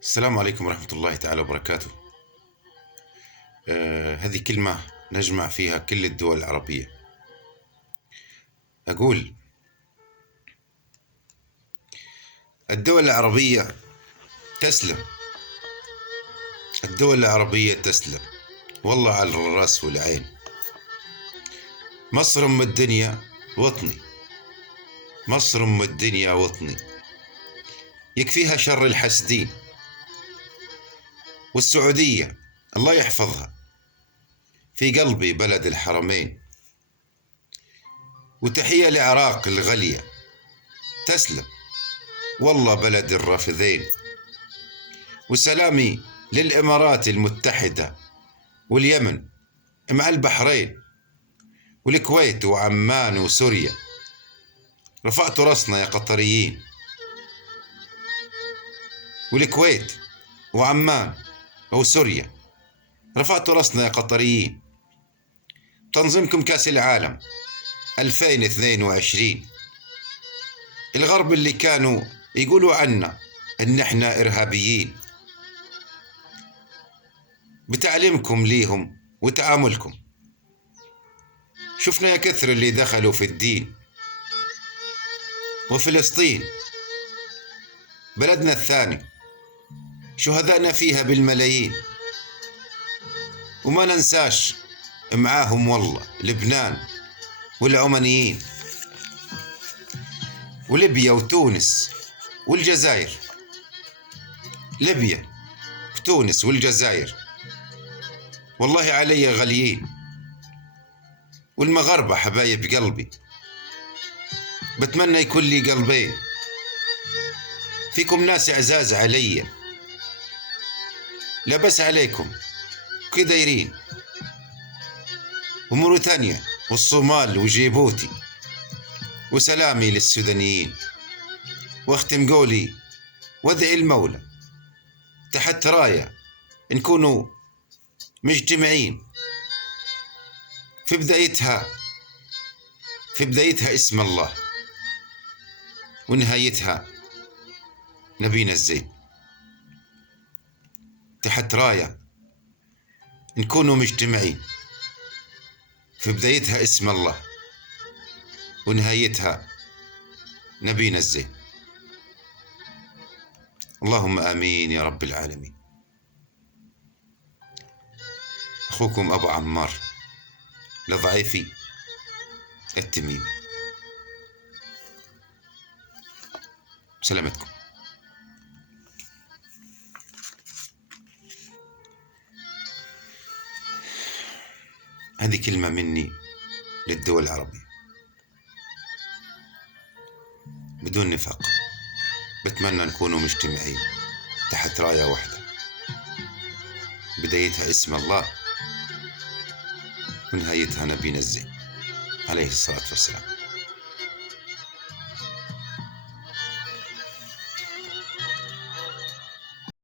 السلام عليكم ورحمة الله تعالى وبركاته. هذه كلمة نجمع فيها كل الدول العربية. أقول الدول العربية تسلم، الدول العربية تسلم والله على الرأس والعين. مصر أم الدنيا وطني، مصر أم الدنيا وطني، يكفيها شر الحاسدين. والسعودية الله يحفظها في قلبي بلد الحرمين. وتحية لعراق الغالية تسلم والله بلد الرافدين. وسلامي للإمارات المتحدة واليمن مع البحرين والكويت وعمان وسوريا. رفعتوا راسنا يا قطريين. والكويت وعمان وسوريا رفعتوا راسنا يا قطريين. تنظيمكم كأس العالم 2022 الغرب اللي كانوا يقولوا عنا ان احنا ارهابيين، بتعليمكم ليهم وتعاملكم شفنا يا كثر اللي دخلوا في الدين. وفلسطين بلدنا الثاني شهدائنا فيها بالملايين، وما ننساش معاهم والله لبنان والعمانيين وليبيا وتونس والجزائر. ليبيا وتونس والجزائر والله علي غاليين. والمغاربة حبايب قلبي بتمنى يكون لي قلبين. فيكم ناس عزاز علي، لا بس عليكم كي دايرين. وموريتانيا والصومال وجيبوتي وسلامي للسودانيين. واختم قولي وادعي المولى تحت راية نكونوا مجتمعين. في بدايتها اسم الله ونهايتها نبينا الزين. تحت راية نكونوا مجتمعين، في بدايتها اسم الله ونهايتها نبينا الزين. اللهم آمين يا رب العالمين. أخوكم أبو عمار لضعيفي التميمي. سلامتكم. هذه كلمة مني للدول العربية بدون نفاق. بتمنى نكونوا مجتمعين تحت راية واحدة بدايتها اسم الله ونهايتها نبينا الزين عليه الصلاة والسلام.